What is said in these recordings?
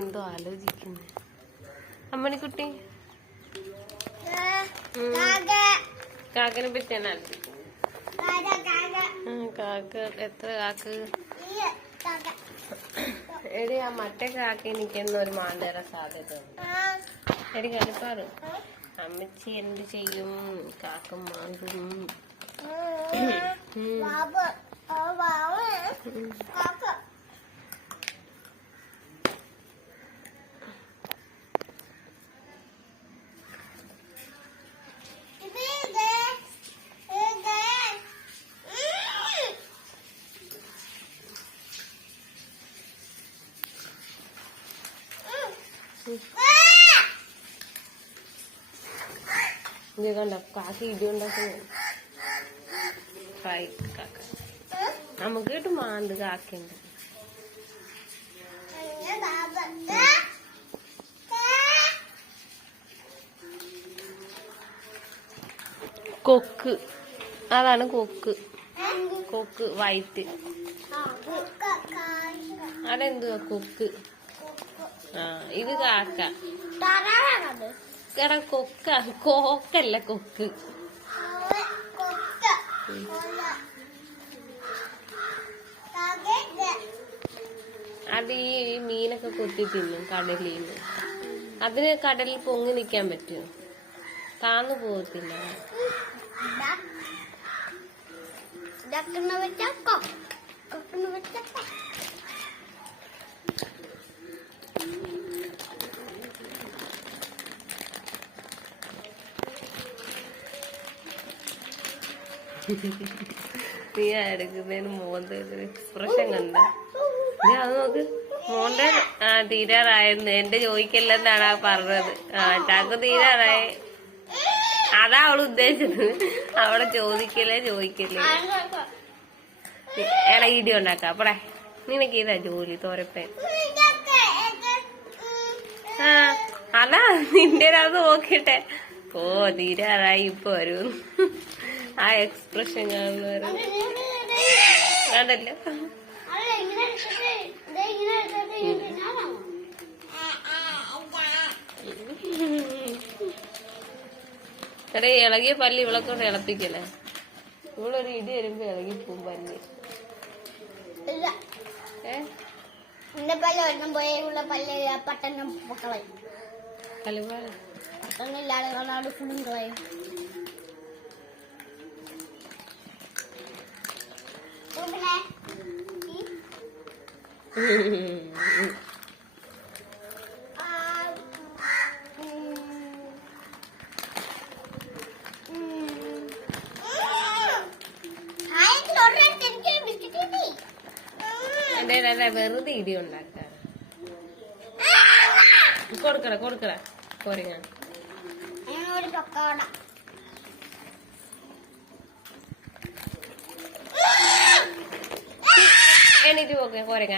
എന്തോ ആലോചിക്കുന്നു. അമ്മണിക്കുട്ടി കാക്കനെ പറ്റിയാണ് ആലോചിക്കുന്നത്. കാക്ക എത്ര കാക്ക് എടി ആ മറ്റേ കാക്ക നിൽക്കുന്ന ഒരു മാണ്ടേറ സാധ്യത എടി കളിപ്പാറ്. അമ്മച്ചി എന്ത് ചെയ്യും? കാക്ക മാണ്ടും. ഇത് കണ്ട കാക്ക ഇടിയുണ്ടാക്കുന്നു. കാക്ക നമുക്ക് കേട്ട് മാണ്ട് കാക്കുണ്ട്. കൊക്ക് അതാണ് കൊക്ക്. കൊക്ക് വൈറ്റ് അതെന്തുവാ കൊക്ക്? ആ ഇത് കാക്ക. എടാ കൊക്ക കോക്കല്ല കൊക്ക്. അത് ഈ മീനൊക്കെ കൊത്തി തിന്നും കടലിൽ നിന്ന്. അതിന് കടലിൽ പൊങ്ങി നിക്കാൻ പറ്റുമോ? താന്നു പോകത്തില്ല. നീ എടുക്കുന്നതിന് മോന്റെ എക്സ്പ്രഷൻ കണ്ട ഞാൻ അത് നോക്ക്. മോന്റെ തീരാറായിരുന്നു. എന്റെ ചോദിക്കല്ലെന്നാണ് പറഞ്ഞത്. ചാക്ക് തീരാറായി. അതാ അവള് ഉദ്ദേശിച്ചത്. അവിടെ ചോദിക്കലേ. എടാ ഇടി ഉണ്ടാക്കാം. അപ്പടേ നിനക്ക് ഇതാ ജോലി തോരപ്പേ. അതാ നിന്റെ അത് നോക്കിട്ടെ. ഓ തീരാറായി ഇപ്പൊ വരും. ആ എക്സ്പ്രഷൻ കാണുന്നവര് കണ്ടല്ലോ. എടേ ഇളകിയ പല്ല് ഇവളെക്കൊണ്ട് ഇളപ്പിക്കല്ലേ. ഇവളൊരു ഇടി വരുമ്പോ ഇളകിപ്പോവും പല്ല്. വെറുതെ ഇടി ഉണ്ടാക്കാ. കൊടുക്കട കൊരങ്ങ. എണീറ്റ് പോക്കെ കൊരങ്ങ.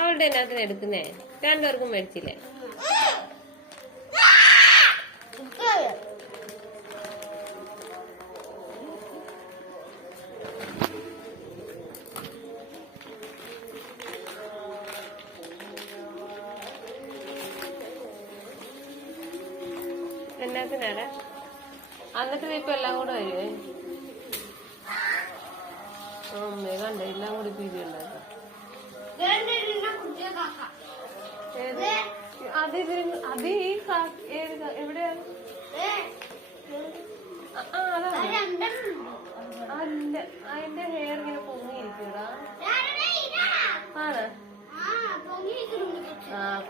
അവളുടെ എന്നാത്തിന് എടുക്കുന്നേ? രണ്ടുപേർക്കും മേടിച്ചില്ലേ? എന്നാത്തിനാടാ? എന്നിട്ട് ഇപ്പൊ എല്ലാം കൂടെ വരുവേ. അമ്മേ കണ്ട എല്ലാം കൂടി പിരി ഉണ്ടാക്കാം. അത് ഈ എവിടെയാണ്? അല്ല അതിന്റെ ഹെയർ ഇങ്ങനെ പൊങ്ങിയിരിക്കൂടാ. ആണ്.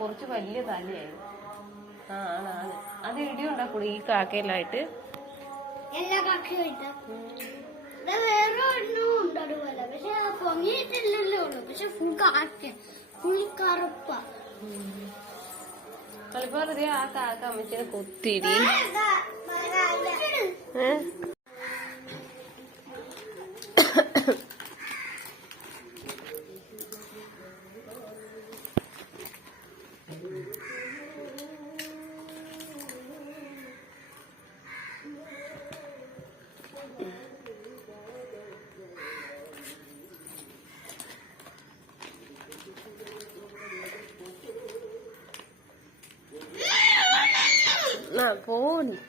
കുറച്ച് വലിയ തലയായി. ആണ്. അത് ഇടി ഉണ്ടാക്കൂടെ ഈ കാക്കയിലായിട്ട്? എല്ലാ കാക്കയായിട്ട് വേറെ ഒന്നും ഉണ്ട് അതുപോലെ. പക്ഷെ പൊങ്ങിയിട്ടില്ലല്ലേ ഉള്ളു. പക്ഷെ ഫുൾ കാക്ക ഫുൾ കറുപ്പ. കളിപ്പാറതി ആ കാക്ക അമ്മച്ചിനെ കൊത്തിരി. പോന്നു.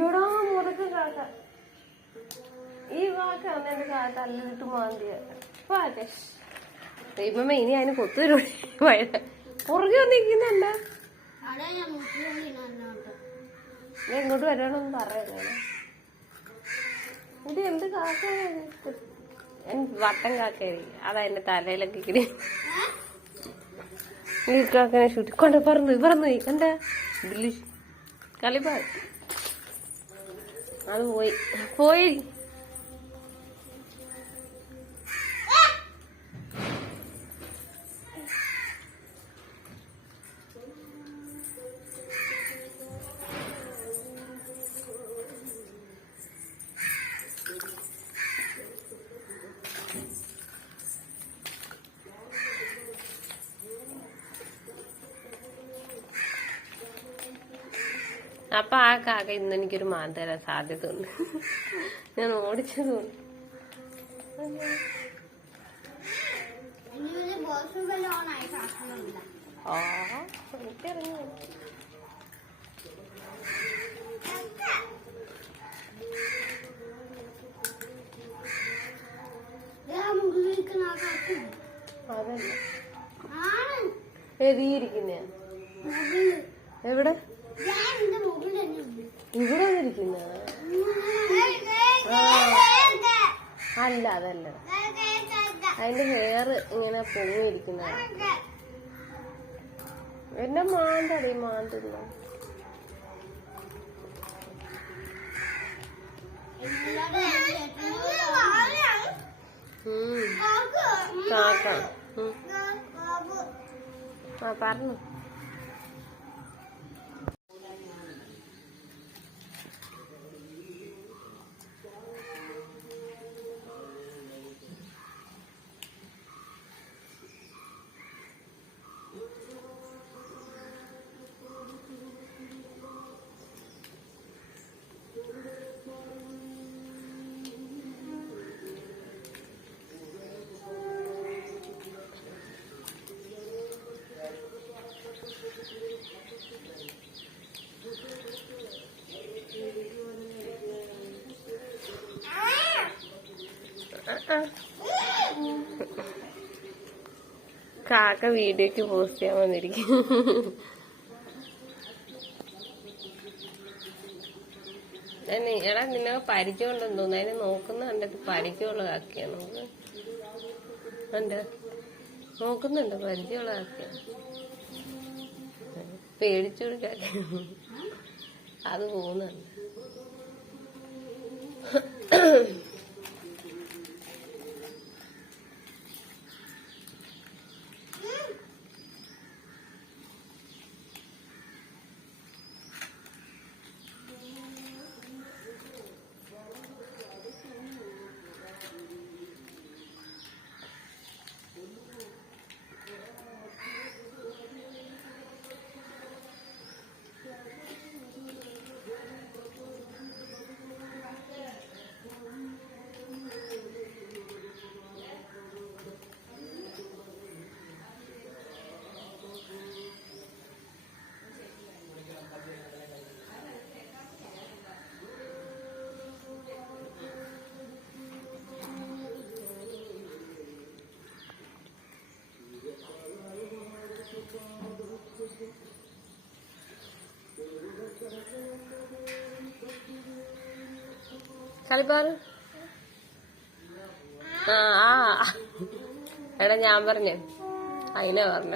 ഇവിടെ മുറക്ക് കാക്ക ഈ വാക്കാണ് എന്റെ കാക്ക അല്ലിട്ട് മാന്തിയ ദൈവമേ ഇനി അതിന് കൊത്തുവരും പുറകെ വന്നിരിക്കുന്നല്ല ഞാൻ ഇങ്ങോട്ട് വരാനൊന്നും പറയുന്നേ. ഇത് എന്ത് കാക്ക വട്ടം കാക്കരി അതാ എന്റെ തലയിലൊക്കെ ഇങ്ങനെ ഈ കാക്കനെ ഷൂട്ടി കൊണ്ട് പറന്നു എന്താ കളിപ്പാ അത് പോയി അപ്പൊ ആ കാക്ക ഇന്ന് എനിക്കൊരു മാൻ തരാൻ സാധ്യത ഉണ്ട്. ഞാൻ ഓടിച്ചതുകൊണ്ട് എനിക്കറിഞ്ഞു. അതല്ല എഴുതിയിരിക്കുന്ന എവിടെ ഇവിടെ ഇരിക്കുന്ന അല്ല അതല്ല അതിന്റെ ഹെയർ ഇങ്ങനെ പൊങ്ങിയിരിക്കുന്ന എന്റെ മാന്തടി മാന്തില്ല. കാക്ക പറഞ്ഞു കാക്ക വീഡിയോക്ക് പോസ്റ്റ് ചെയ്യാൻ വന്നിരിക്കും. എടാ നിന്നെ പരിചയമുണ്ടെന്ന് തോന്നുന്നു. അതിനെ നോക്കുന്ന കണ്ടിട്ട് പരിചയമുള്ള കാക്കയാണ്. എന്റെ നോക്കുന്നുണ്ട് പരിചയമുള്ള കാക്കയാണ്. പേടിച്ചോട് കാക്ക അത് പോകുന്നുണ്ട്. കളിപ്പാറ് എടാ ഞാൻ പറഞ്ഞു അതിനാ പറഞ്ഞ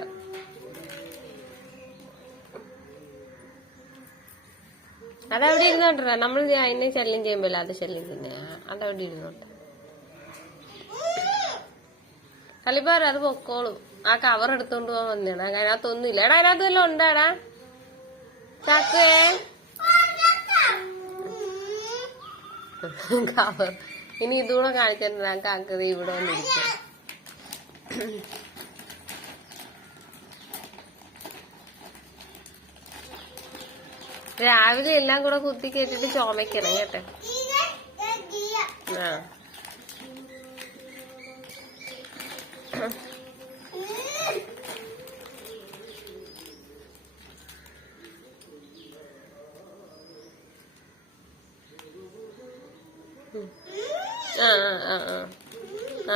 അതവിടെ ഇരുന്നോട്ടെ. നമ്മൾ അതിനെ ശല്യം ചെയ്യുമ്പോഴല്ല അത് ശല്യം തന്നെ. അതവിടെ ഇരുന്നോട്ടെ. കലിപ്പാറ അത് പൊക്കോളും. ആ കവർ എടുത്തോണ്ട് പോവാൻ വന്നേടാ. അതിനകത്തൊന്നും ഇല്ല. എടാ അതിനകത്ത് വല്ലതും ഉണ്ടാടാ ചാക്കേ? കവർ ഇനി ഇതുകൂടെ കാണിച്ചിട്ടുണ്ടാ കാക്കത് ഇവിടെ വന്നിരിക്കും. രാവിലെ എല്ലാം കൂടെ കുത്തി കേട്ടിട്ട് ചുമക്കണം കേട്ടെ. ആ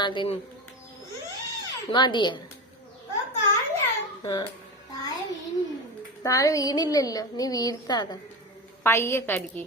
അതിന് മതിയാ. താഴെ വീണില്ലല്ലോ. നീ വീഴ്ത്താതാ പയ്യെ കടിക്ക്.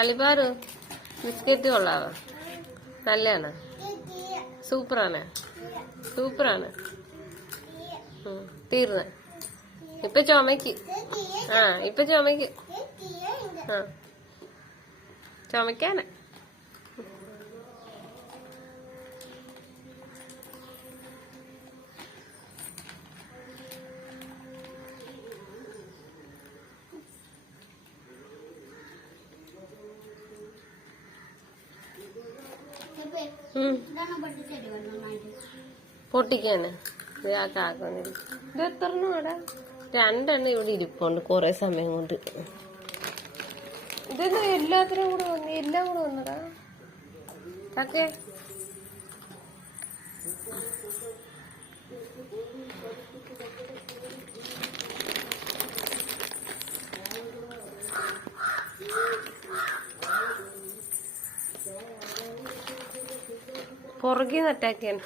കളിപ്പാറ് ബിസ്ക്കറ്റ് കൊള്ളാവോ? നല്ലതാണ്. സൂപ്പറാണ്. സൂപ്പറാണ്. തീർന്ന് ഇപ്പൊ ചുമക്ക്. ഇപ്പൊ ചുമക്ക്. ചുമക്കാനാ. പൊട്ടിക്കാണ്. ഇത് ആ കാക്കൊന്നില്ല. ഇത് എത്രണ്ണം ഇവിടെ? 2 എണ്ണം ഇവിടെ ഇരിപ്പുണ്ട് കൊറേ സമയം കൊണ്ട്. ഇതൊന്നും എല്ലാത്തിനും കൂടെ വന്നു. എല്ലാം കൂടെ വന്നടാ കാക്കേ. പുറകെ അറ്റാക്കാണ്.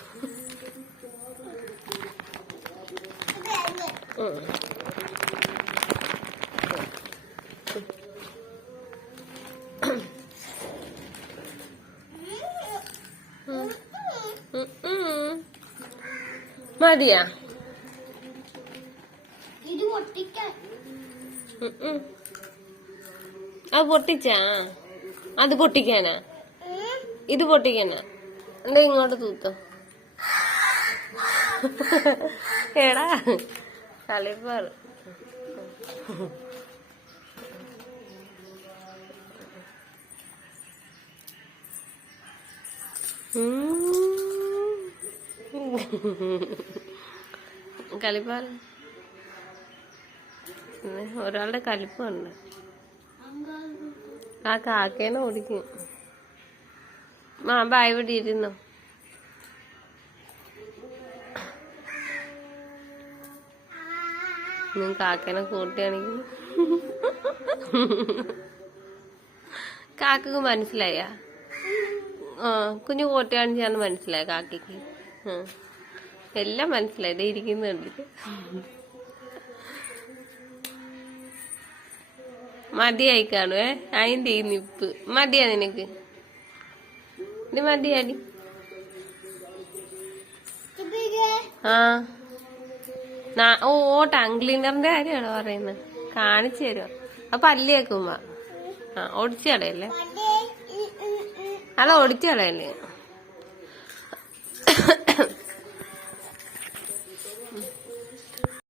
മതിയാ? അത് പൊട്ടിച്ചാ? അത് പൊട്ടിക്കാനാ? ഇത് പൊട്ടിക്കാനാ? എന്താ ഇങ്ങോട്ട് തൂത്തോ? എടാ കളിപ്പാറ്. കളിപ്പാറ് ഒരാളുടെ കലിപ്പുണ്ട്. ആ കാക്കേനെ ഓടിക്കും. ബാ ഇവിടെ ഇരുന്നു. ഞാൻ കാക്കേനെ കൂട്ടിയാണെങ്കിൽ കാക്കക്ക് മനസ്സിലായ? കുഞ്ഞു കോട്ടയാണെന്ന് മനസ്സിലായ കാക്കയ്ക്ക്. എല്ലാം മനസ്സിലായി. ഇതേ ഇരിക്കുന്നുണ്ട്. മതിയായി കാണുവേ. അതിന്റെ ഈ നിപ്പ് മതിയാ നിനക്ക്? ഇത് മതിയാടി. ഓ ടങ് ക്ലീനറിന്റെ കാര്യമാണോ പറയുന്നത്? കാണിച്ചു തരുമോ? അപ്പൊ പല്ല് കേക്കുമ്പോ ഒടിച്ചു കളയല്ലേ? അല്ല ഒടിച്ചു കളയല്ലേ?